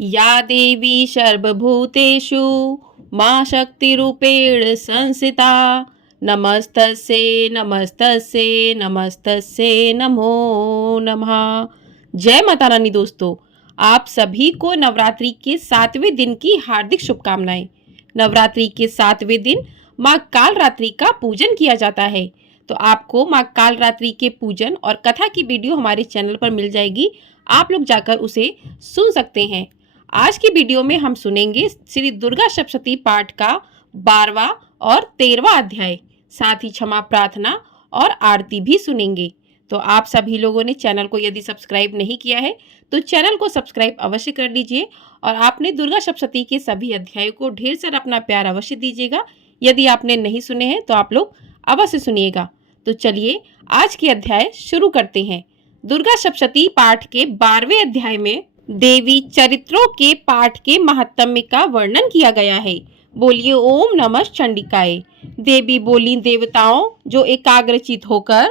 या देवी सर्वभूतेषु मां शक्तिरूपेण संस्थिता नमस्तस्यै नमस्तस्यै नमस्तस्यै नमो नमः। जय माता रानी। दोस्तों, आप सभी को नवरात्रि के 7वें दिन की हार्दिक शुभकामनाएं। नवरात्रि के 7वें दिन मां कालरात्रि का पूजन किया जाता है। तो आपको मां कालरात्रि के पूजन और कथा की वीडियो हमारे चैनल पर मिल जाएगी। आप लोग जाकर उसे सुन सकते हैं। आज की वीडियो में हम सुनेंगे श्री दुर्गा सप्तशती पाठ का 12वां और 13वां अध्याय, साथ ही क्षमा प्रार्थना और आरती भी सुनेंगे। तो आप सभी लोगों ने चैनल को यदि सब्सक्राइब नहीं किया है तो चैनल को सब्सक्राइब अवश्य कर लीजिए और आपने दुर्गा सप्तशती के सभी अध्यायों को ढेर सारा अपना प्यार अवश्य दीजिएगा। यदि आपने नहीं सुने हैं तो आप लोग अवश्य सुनिएगा। तो चलिए आज के अध्याय शुरू करते हैं। दुर्गा सप्तशती पाठ के 12वें अध्याय में देवी चरित्रों के पाठ के महात्म्य का वर्णन किया गया है। बोलिए ओम नमः चंडिकाय। देवी बोली, देवताओं जो एकाग्रचित होकर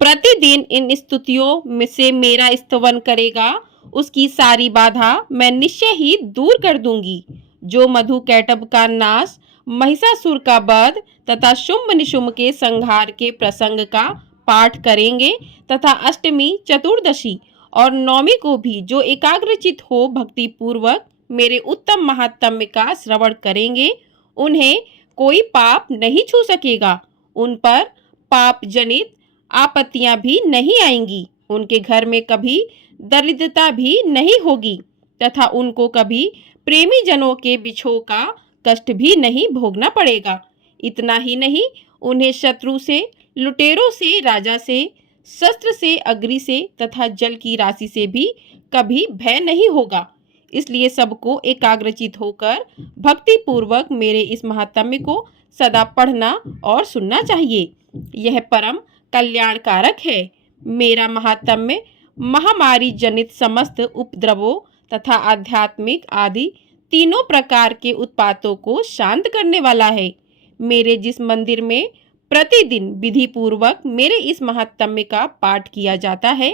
प्रतिदिन इन स्तुतियों में से मेरा स्तवन करेगा, उसकी सारी बाधा मैं निश्चय ही दूर कर दूंगी। जो मधु कैटभ का नाश, महिषासुर का वध तथा शुंभ निशुंभ के संहार के प्रसंग का पाठ करेंगे तथा अष्टमी, चतुर्दशी और नौमी को भी जो एकाग्रचित हो भक्ति पूर्वक मेरे उत्तम महात्म्य का श्रवण करेंगे, उन्हें कोई पाप नहीं छू सकेगा। उन पर पाप जनित आपत्तियां भी नहीं आएंगी। उनके घर में कभी दरिद्रता भी नहीं होगी तथा उनको कभी प्रेमी जनों के बिछोह का कष्ट भी नहीं भोगना पड़ेगा। इतना ही नहीं, उन्हें शत्रु से, लुटेरों से, राजा से, शस्त्र से, अग्नि से तथा जल की राशि से भी कभी भय नहीं होगा। इसलिए सबको एकाग्रचित होकर भक्ति पूर्वक मेरे इस महात्म्य को सदा पढ़ना और सुनना चाहिए। यह परम कल्याणकारक है। मेरा महात्म्य महामारी जनित समस्त उपद्रवों तथा आध्यात्मिक आदि तीनों प्रकार के उत्पातों को शांत करने वाला है। मेरे जिस मंदिर में प्रतिदिन विधि पूर्वक मेरे इस महात्म्य का पाठ किया जाता है,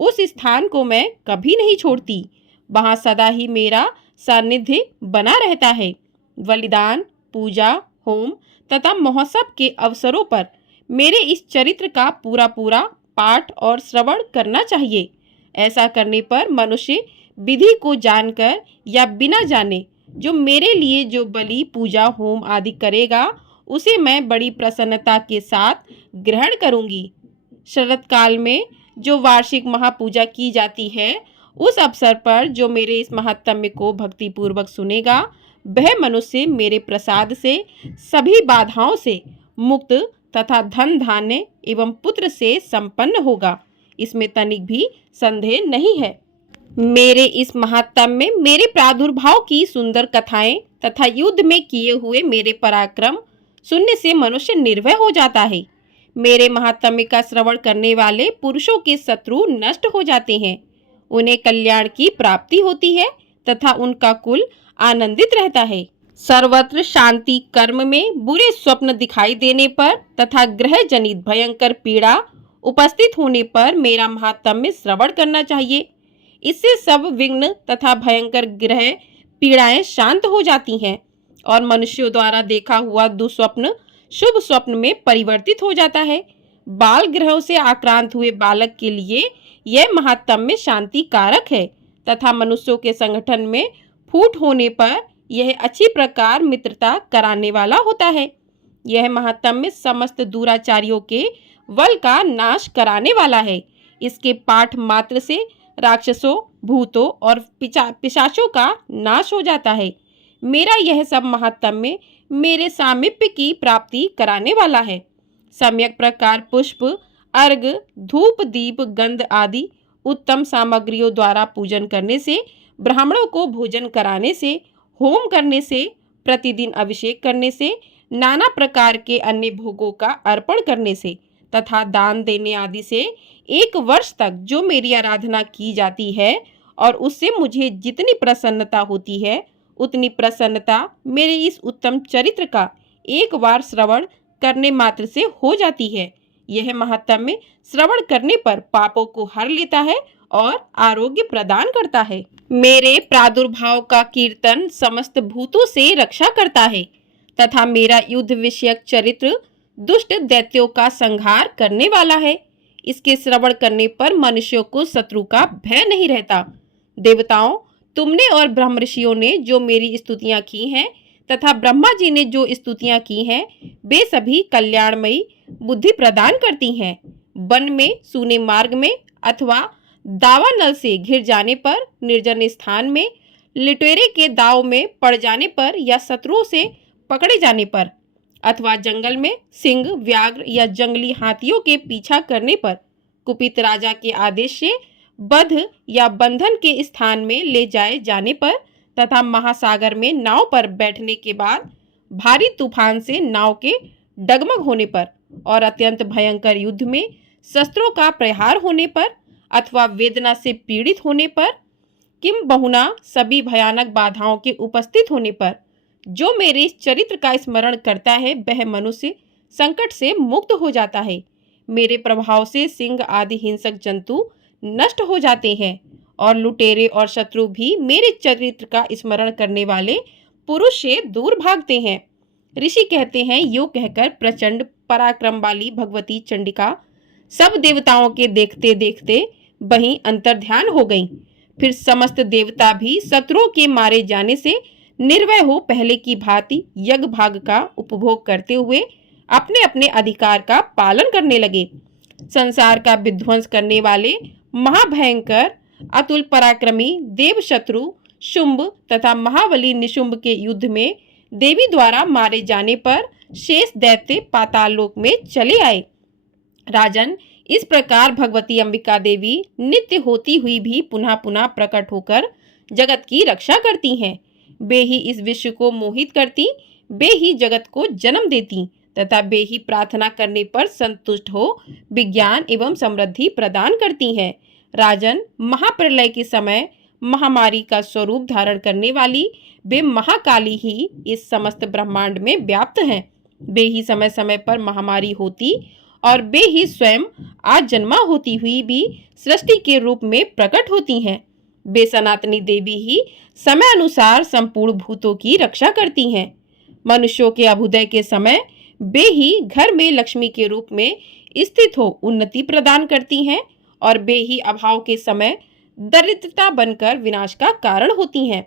उस स्थान को मैं कभी नहीं छोड़ती। वहाँ सदा ही मेरा सानिध्य बना रहता है। बलिदान, पूजा, होम तथा महोत्सव के अवसरों पर मेरे इस चरित्र का पूरा पूरा पाठ और श्रवण करना चाहिए। ऐसा करने पर मनुष्य विधि को जानकर या बिना जाने जो मेरे लिए जो बलि, पूजा, होम आदि करेगा, उसे मैं बड़ी प्रसन्नता के साथ ग्रहण करूंगी। शरद काल में जो वार्षिक महापूजा की जाती है, उस अवसर पर जो मेरे इस महात्म्य को भक्ति पूर्वक सुनेगा, वह मनुष्य मेरे प्रसाद से सभी बाधाओं से मुक्त तथा धन धान्य एवं पुत्र से संपन्न होगा। इसमें तनिक भी संदेह नहीं है। मेरे इस महात्म्य, मेरे प्रादुर्भाव की सुंदर कथाएं तथा युद्ध में किए हुए मेरे पराक्रम सुनने से मनुष्य निर्भय हो जाता है। मेरे महात्म्य का श्रवण करने वाले पुरुषों के शत्रु नष्ट हो जाते हैं। उन्हें कल्याण की प्राप्ति होती है तथा उनका कुल आनंदित रहता है। सर्वत्र शांति, कर्म में बुरे स्वप्न दिखाई देने पर तथा ग्रह जनित भयंकर पीड़ा उपस्थित होने पर मेरा महात्म्य श्रवण करना चाहिए। इससे सब विघ्न तथा भयंकर ग्रह पीड़ाएं शांत हो जाती हैं और मनुष्यों द्वारा देखा हुआ दुस्वप्न शुभ स्वप्न में परिवर्तित हो जाता है। बाल ग्रहों से आक्रांत हुए बालक के लिए यह महात्म्य शांति कारक है तथा मनुष्यों के संगठन में फूट होने पर यह अच्छी प्रकार मित्रता कराने वाला होता है। यह महात्म्य समस्त दुराचारियों के बल का नाश कराने वाला है। इसके पाठ मात्र से राक्षसों, भूतों और पिशाचों का नाश हो जाता है। मेरा यह सब महात्म्य मेरे सामीप्य की प्राप्ति कराने वाला है। सम्यक प्रकार पुष्प, अर्घ, धूप, दीप, गंध आदि उत्तम सामग्रियों द्वारा पूजन करने से, ब्राह्मणों को भोजन कराने से, होम करने से, प्रतिदिन अभिषेक करने से, नाना प्रकार के अन्य भोगों का अर्पण करने से तथा दान देने आदि से 1 वर्ष तक जो मेरी आराधना की जाती है और उससे मुझे जितनी प्रसन्नता होती है, उतनी प्रसन्नता मेरे इस उत्तम चरित्र का एक बार श्रवण करने मात्र से हो जाती है। यह महात्म्य श्रवण करने पर पापों को हर लेता है और आरोग्य प्रदान करता है। मेरे प्रादुर्भाव का कीर्तन समस्त भूतों से रक्षा करता है तथा मेरा युद्ध विषयक चरित्र दुष्ट दैत्यों का संहार करने वाला है। इसके श्रवण करने पर मनुष्यों को शत्रु का भय नहीं रहता। देवताओं, तुमने और ब्रह्म ऋषियों ने जो मेरी स्तुतियां की हैं तथा ब्रह्मा जी ने जो स्तुतियां की हैं, वे सभी कल्याणमयी बुद्धि प्रदान करती हैं। वन में, सूने मार्ग में अथवा दावानल से घिर जाने पर, निर्जन स्थान में, लुटेरे के दाव में पड़ जाने पर या शत्रुओं से पकड़े जाने पर अथवा जंगल में सिंह, व्याघ्र या जंगली हाथियों के पीछा करने पर, कुपित राजा के आदेश से बद्ध या बंधन के स्थान में ले जाए जाने पर तथा महासागर में नाव पर बैठने के बाद भारी तूफान से नाव के डगमग होने पर और अत्यंत भयंकर युद्ध में शस्त्रों का प्रहार होने पर अथवा वेदना से पीड़ित होने पर, किम बहुना सभी भयानक बाधाओं के उपस्थित होने पर जो मेरे इस चरित्र का स्मरण करता है, वह मनुष्य संकट से मुक्त हो जाता है। मेरे प्रभाव से सिंह आदि हिंसक जंतु नष्ट हो जाते हैं और लुटेरे और शत्रु भी मेरे चरित्र का स्मरण करने वाले पुरुष से दूर भागते हैं। ऋषि कहते हैं, यो कहकर प्रचंड पराक्रम वाली भगवती चंडिका सब देवताओं के देखते देखते वहीं अंतर्ध्यान हो गईं। फिर समस्त देवता भी शत्रुओं के मारे जाने से निर्भय हो पहले की भांति यज्ञ भाग का उपभोग करते हुए अपने अपने अधिकार का पालन करने लगे। संसार का विध्वंस करने वाले महाभयंकर अतुल पराक्रमी देव शत्रु शुंभ तथा महाबली निशुंभ के युद्ध में देवी द्वारा मारे जाने पर शेष दैत्य पाताल लोक में चले आए। राजन, इस प्रकार भगवती अंबिका देवी नित्य होती हुई भी पुनः पुनः प्रकट होकर जगत की रक्षा करती हैं। वे ही इस विश्व को मोहित करती, वे ही जगत को जन्म देती तथा वे ही प्रार्थना करने पर संतुष्ट हो विज्ञान एवं समृद्धि प्रदान करती हैं। राजन, महाप्रलय के समय महामारी का स्वरूप धारण करने वाली वे महाकाली ही इस समस्त ब्रह्मांड में व्याप्त हैं। वे ही समय समय पर महामारी होती और वे ही स्वयं आज जन्मा होती हुई भी सृष्टि के रूप में प्रकट होती हैं। वे सनातनी देवी ही समय अनुसार संपूर्ण भूतों की रक्षा करती हैं। मनुष्यों के अभ्युदय के समय वे ही घर में लक्ष्मी के रूप में स्थित हो उन्नति प्रदान करती हैं और वे ही अभाव के समय दरिद्रता बनकर विनाश का कारण होती हैं।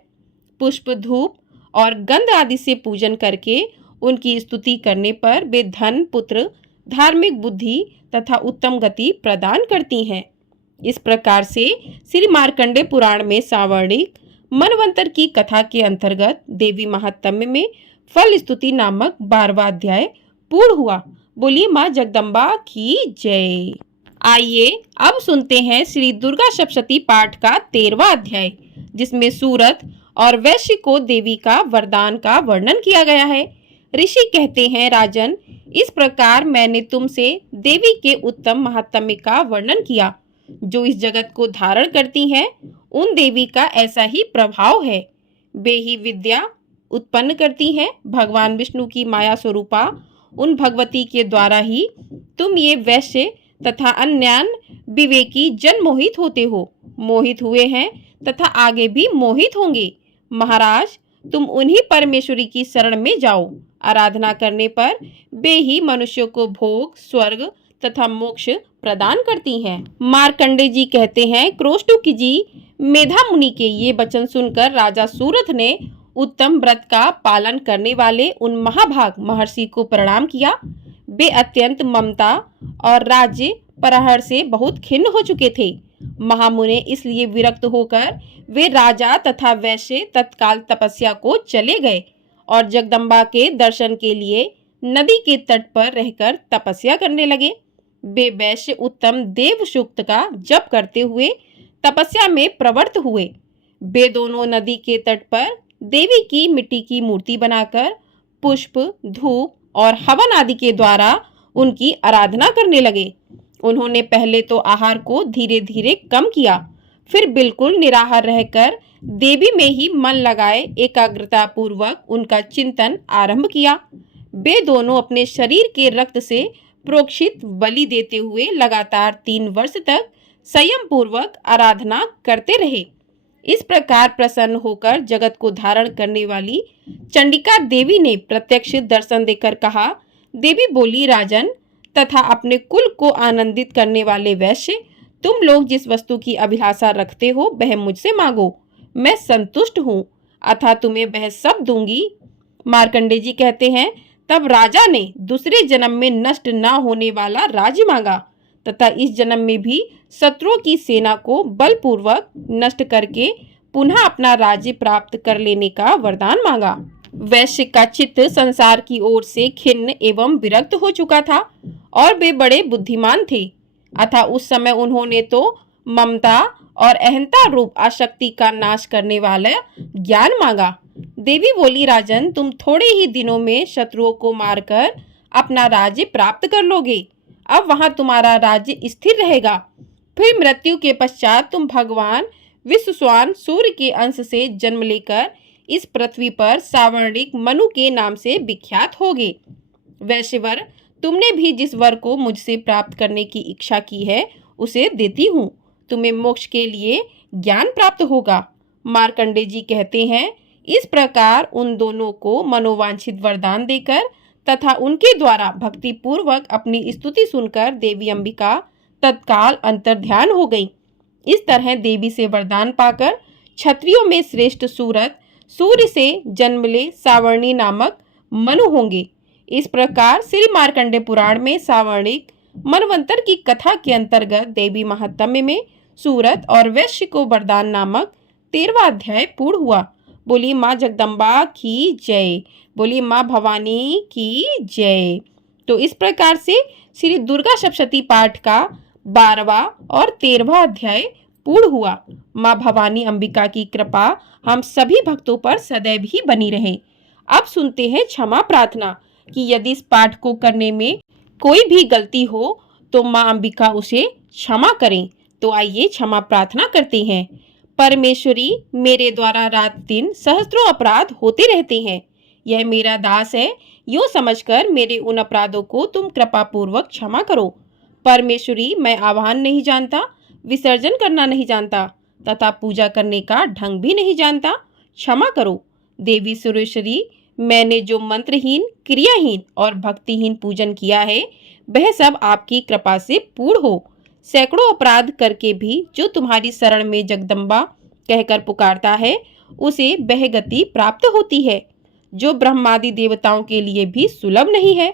पुष्प, धूप और गंध आदि से पूजन करके उनकी स्तुति करने पर वे धन, पुत्र, धार्मिक बुद्धि तथा उत्तम गति प्रदान करती हैं। इस प्रकार से श्री मार्कंडे पुराण में सावर्णिक मनवंतर की कथा के अंतर्गत देवी महात्म्य में फल स्तुति नामक 12वां अध्याय पूर्ण हुआ। बोलिए माँ जगदम्बा की जय। आइए अब सुनते हैं श्री दुर्गा सप्तशती पाठ का 13वां अध्याय, जिसमें सूरत और वैश्य को देवी का वरदान का वर्णन किया गया है। ऋषि कहते हैं, राजन, इस प्रकार मैंने तुमसे देवी के उत्तम महात्म्य का वर्णन किया। जो इस जगत को धारण करती हैं, उन देवी का ऐसा ही प्रभाव है। वे ही विद्या उत्पन्न करती हैं। भगवान विष्णु की माया स्वरूपा उन भगवती के द्वारा ही तुम ये वैश्य तथा अन्यान विवेकी जन मोहित होते हो, मोहित हुए हैं तथा आगे भी मोहित होंगे। महाराज, तुम उन्हीं परमेश्वरी की शरण में जाओ। आराधना करने पर वे ही मनुष्यों को भोग, स्वर्ग तथा मोक्ष प्रदान करती हैं। मार्कंडे जी कहते हैं, क्रोष्टुकी जी मेधा मुनि के ये वचन सुनकर राजा सूरत ने उत्तम व्रत का पालन करने वाले उन महाभाग महर्षि को प्रणाम किया। वे अत्यंत ममता और राज्य प्रहर से बहुत खिन्न हो चुके थे। महामुने इसलिए विरक्त होकर वे राजा तथा वैश्य तत्काल तपस्या को चले गए और जगदम्बा के दर्शन के लिए नदी के तट पर रहकर तपस्या करने लगे। वे वैश्य उत्तम देव सूक्त का जप करते हुए तपस्या में प्रवृत्त हुए। वे दोनों नदी के तट पर देवी की मिट्टी की मूर्ति बनाकर पुष्प, धूप और हवन आदि के द्वारा उनकी आराधना करने लगे। उन्होंने पहले तो आहार को धीरे धीरे कम किया, फिर बिल्कुल निराहार रहकर देवी में ही मन लगाए एकाग्रता पूर्वक उनका चिंतन आरंभ किया। वे दोनों अपने शरीर के रक्त से प्रोक्षित बलि देते हुए लगातार 3 वर्ष तक संयम पूर्वक आराधना करते रहे। इस प्रकार प्रसन्न होकर जगत को धारण करने वाली चंडिका देवी ने प्रत्यक्ष दर्शन देकर कहा। देवी बोली, राजन तथा अपने कुल को आनंदित करने वाले वैश्य, तुम लोग जिस वस्तु की अभिलाषा रखते हो वह मुझसे मांगो, मैं संतुष्ट हूँ, अतः तुम्हें वह सब दूंगी। मार्कंडे जी कहते हैं, तब राजा ने दूसरे जन्म में नष्ट न होने वाला राज्य मांगा तथा इस जन्म में भी शत्रुओं की सेना को बलपूर्वक नष्ट करके पुनः अपना राज्य प्राप्त कर लेने का वरदान मांगा। वैश्य का चित्त संसार की ओर से खिन्न एवं विरक्त हो चुका था और वे बड़े बुद्धिमान थे, अतः उस समय उन्होंने तो ममता और अहंता रूप आसक्ति का नाश करने वाला ज्ञान मांगा। देवी बोली, राजन तुम थोड़े ही दिनों में शत्रुओं को मारकर अपना राज्य प्राप्त कर लोगे। अब वहां तुम्हारा राज्य स्थिर रहेगा। फिर मृत्यु के पश्चात तुम भगवान विश्वस्वान सूर्य के अंश से जन्म लेकर इस पृथ्वी पर सावर्णिक मनु के नाम से विख्यात होगे। वैश्यवर, तुमने भी जिस वर को मुझसे प्राप्त करने की इच्छा की है उसे देती हूँ। तुम्हें मोक्ष के लिए ज्ञान प्राप्त होगा। मार्कंडे जी कहते हैं, इस प्रकार उन दोनों को मनोवांछित वरदान देकर तथा उनके द्वारा भक्ति पूर्वक अपनी स्तुति सुनकर देवी अंबिका तत्काल अंतर्ध्यान हो गई। इस तरह देवी से वरदान पाकर क्षत्रियों में श्रेष्ठ सूरत सूर्य से जन्म ले सावर्णी नामक मनु होंगे। इस प्रकार श्री मार्कंडे पुराण में सावर्णिक मनवंतर की कथा के अंतर्गत देवी महात्म्य में सूरत और वैश्य को वरदान नामक 13वां अध्याय पूर्ण हुआ। बोली माँ जगदम्बा की जय, बोली माँ भवानी की जय। तो इस प्रकार से श्री दुर्गा सप्तशती पाठ का 12वां और 13वां अध्याय पूर्ण हुआ। माँ भवानी अंबिका की कृपा हम सभी भक्तों पर सदैव ही बनी रहे। अब सुनते हैं क्षमा प्रार्थना कि यदि इस पाठ को करने में कोई भी गलती हो तो माँ अंबिका उसे क्षमा करें। तो आइए क्षमा प्रार्थना करते हैं। परमेश्वरी, मेरे द्वारा रात दिन सहस्त्रों अपराध होते रहते हैं। यह मेरा दास है, यूँ समझकर मेरे उन अपराधों को तुम कृपा पूर्वक क्षमा करो। परमेश्वरी, मैं आवाहन नहीं जानता, विसर्जन करना नहीं जानता तथा पूजा करने का ढंग भी नहीं जानता, क्षमा करो। देवी सुरेश्वरी, मैंने जो मंत्रहीन, क्रियाहीन और भक्तिहीन पूजन किया है वह सब आपकी कृपा से पूर्ण हो। सैकड़ों अपराध करके भी जो तुम्हारी शरण में जगदम्बा कहकर पुकारता है उसे वह गति प्राप्त होती है जो ब्रह्मादि देवताओं के लिए भी सुलभ नहीं है।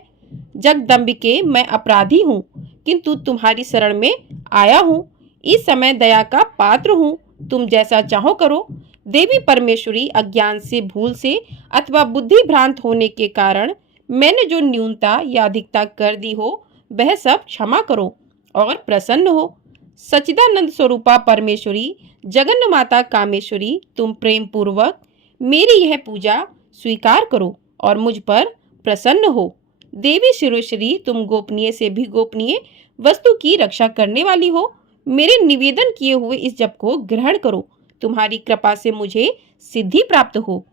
जगदम्बिके, मैं अपराधी हूँ किंतु तुम्हारी शरण में आया हूँ। इस समय दया का पात्र हूँ, तुम जैसा चाहो करो। देवी परमेश्वरी, अज्ञान से, भूल से अथवा बुद्धि भ्रांत होने के कारण मैंने जो न्यूनता या अधिकता कर दी हो वह सब क्षमा करो और प्रसन्न हो। सच्चिदानंद स्वरूपा परमेश्वरी, जगन्न माता कामेश्वरी, तुम प्रेम पूर्वक मेरी यह पूजा स्वीकार करो और मुझ पर प्रसन्न हो। देवी सुरेश्वरी, तुम गोपनीय से भी गोपनीय वस्तु की रक्षा करने वाली हो। मेरे निवेदन किए हुए इस जप को ग्रहण करो, तुम्हारी कृपा से मुझे सिद्धि प्राप्त हो।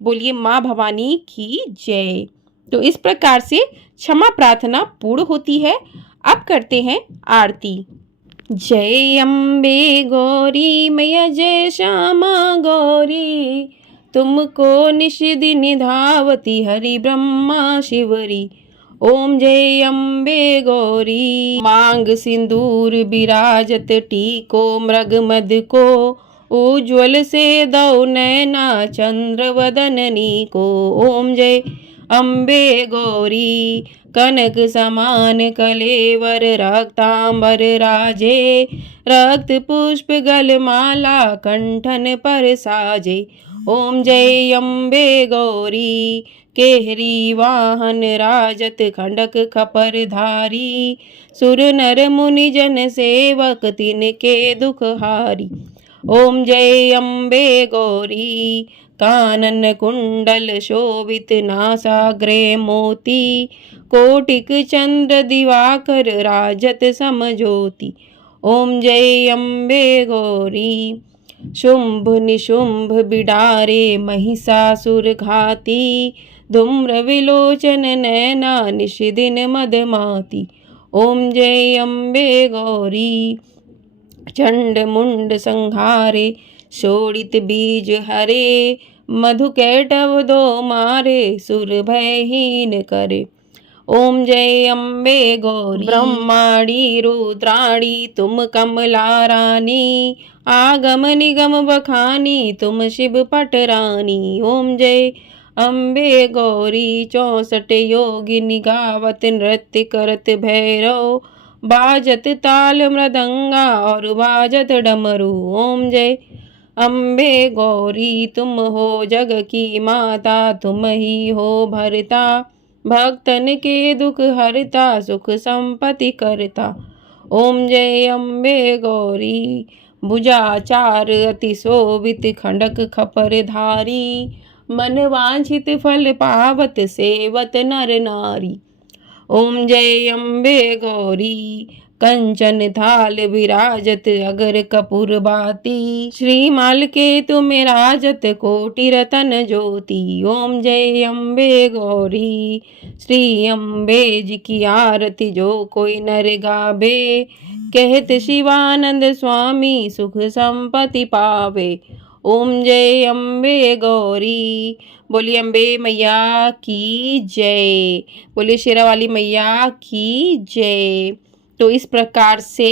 बोलिए माँ भवानी की जय। तो इस प्रकार से क्षमा प्रार्थना पूर्ण होती है। अब करते हैं आरती। जय अम्बे गौरी मैया, जय श्यामा गौरी, तुमको निश दिन धावती हरि ब्रह्मा शिवरी। ओम जय अम्बे गौरी। मांग सिंदूर विराजत टीको मृग मद को, उज्ज्वल से दौ नैना चंद्र वदननी को। ओम जय अम्बे गौरी। कनक समान कलेवर रक्तांबर राजे, रक्त पुष्प गलमाला कंठन पर साजे। ओम जय अम्बे गौरी। केहरी वाहन राजत खंडक खपर धारी, सुर नर मुनि जन सेवक तिनके दुख हारी। ओम जय अम्बे गौरी। कानन कुंडल शोभित नासाग्रे मोती, कोटिक चंद्र दिवाकर राजत समज्योति। ओम जय अम्बे गौरी। शुंभ निशुंभ बिडारे महिषासुर घाती, धूम्र विलोचन नैना निशिदिन मदमाती। ओम जय अम्बे गौरी। चंड मुंड संहारे, शोणित बीज हरे, मधु कैटव दो मारे, सुर भयहीन करे। ओम जय अम्बे गौरी, ब्रह्माणी रुद्राणी तुम कमला रानी, आगम निगम बखानी तुम शिव पटरानी। ओम जय अम्बे गौरी, 64 योगिनी गावत नृत्य करत भैरव, बाजत ताल मृदंगा और बाजत डमरू। ओम जय अम्बे गौरी, तुम हो जग की माता, तुम ही हो भरता, भक्तन के दुख हरता, सुख संपत्ति करता। ओम जय अम्बे गौरी, भुजाचार अति शोभित, खंडक खपर धारी, मन वांछित फल पावत, सेवत नर नारी। ओम जय अम्बे गौरी, कंचन थाल विराजत, अगर कपूर बाती, श्रीमाल के तुम राजत, कोटि रतन ज्योति। ओम जय अम्बे गौरी, श्री अम्बे जी की आरती जो कोई नर गावे, कहत शिवानंद स्वामी सुख संपत्ति पावे। ओम जय अम्बे गौरी, बोलिए अम्बे मैया की जय, बोलिए शेरावाली मैया की जय। तो इस प्रकार से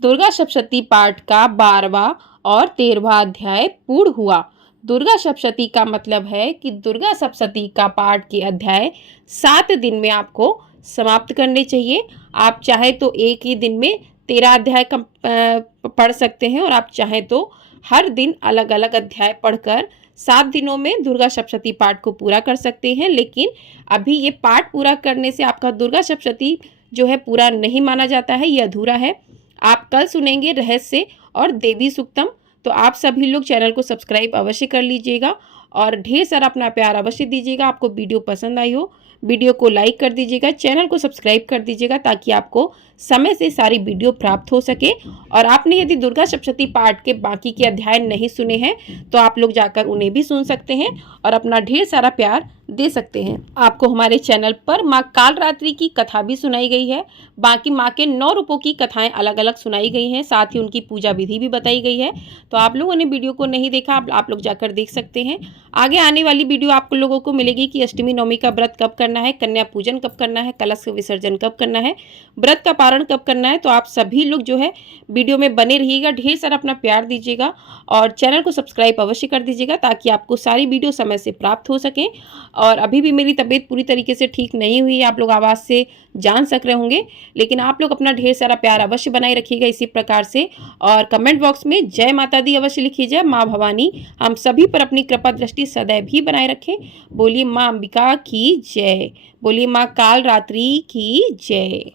दुर्गा सप्तशती पाठ का 12वां और 13वां अध्याय पूर्ण हुआ। दुर्गा सप्तशती का मतलब है कि दुर्गा सप्तशती का पाठ के अध्याय 7 दिन में आपको समाप्त करने चाहिए। आप चाहे तो एक ही दिन में 13 अध्याय पढ़ सकते हैं और आप चाहे तो हर दिन अलग अलग अध्याय पढ़कर 7 दिनों में दुर्गा सप्तशती पाठ को पूरा कर सकते हैं। लेकिन अभी ये पाठ पूरा करने से आपका दुर्गा सप्तशती जो है पूरा नहीं माना जाता है, ये अधूरा है। आप कल सुनेंगे रहस्य और देवी सूक्तम। तो आप सभी लोग चैनल को सब्सक्राइब अवश्य कर लीजिएगा और ढेर सारा अपना प्यार अवश्य दीजिएगा। आपको वीडियो पसंद आई हो, वीडियो को लाइक कर दीजिएगा, चैनल को सब्सक्राइब कर दीजिएगा ताकि आपको समय से सारी वीडियो प्राप्त हो सके। और आपने यदि दुर्गा सप्तशती पाठ के बाकी के अध्याय नहीं सुने हैं तो आप लोग जाकर उन्हें भी सुन सकते हैं और अपना ढेर सारा प्यार दे सकते हैं। आपको हमारे चैनल पर माँ कालरात्रि की कथा भी सुनाई गई है, बाकी माँ के 9 रूपों की कथाएं अलग अलग सुनाई गई हैं, साथ ही उनकी पूजा विधि भी बताई गई है। तो आप लोगों ने वीडियो को नहीं देखा, आप लोग जाकर देख सकते हैं। आगे आने वाली वीडियो आप लोगों को मिलेगी कि अष्टमी नवमी का व्रत कब करना है, कन्या पूजन कब करना है, कलश विसर्जन कब करना है, व्रत का पारण कब करना है। तो आप सभी लोग जो है वीडियो में बने रहिएगा, ढेर सारा अपना प्यार दीजिएगा और चैनल को सब्सक्राइब अवश्य कर दीजिएगा ताकि आपको सारी वीडियो समय से प्राप्त हो सके। और अभी भी मेरी तबीयत पूरी तरीके से ठीक नहीं हुई है, आप लोग आवाज़ से जान सक रहे होंगे, लेकिन आप लोग अपना ढेर सारा प्यार अवश्य बनाए रखिएगा इसी प्रकार से। और कमेंट बॉक्स में जय माता दी अवश्य लिखिए, जय माँ भवानी हम सभी पर अपनी कृपा दृष्टि सदैव भी बनाए रखें। बोलिए माँ अंबिका की जय, बोलिए माँ कालरात्रि की जय।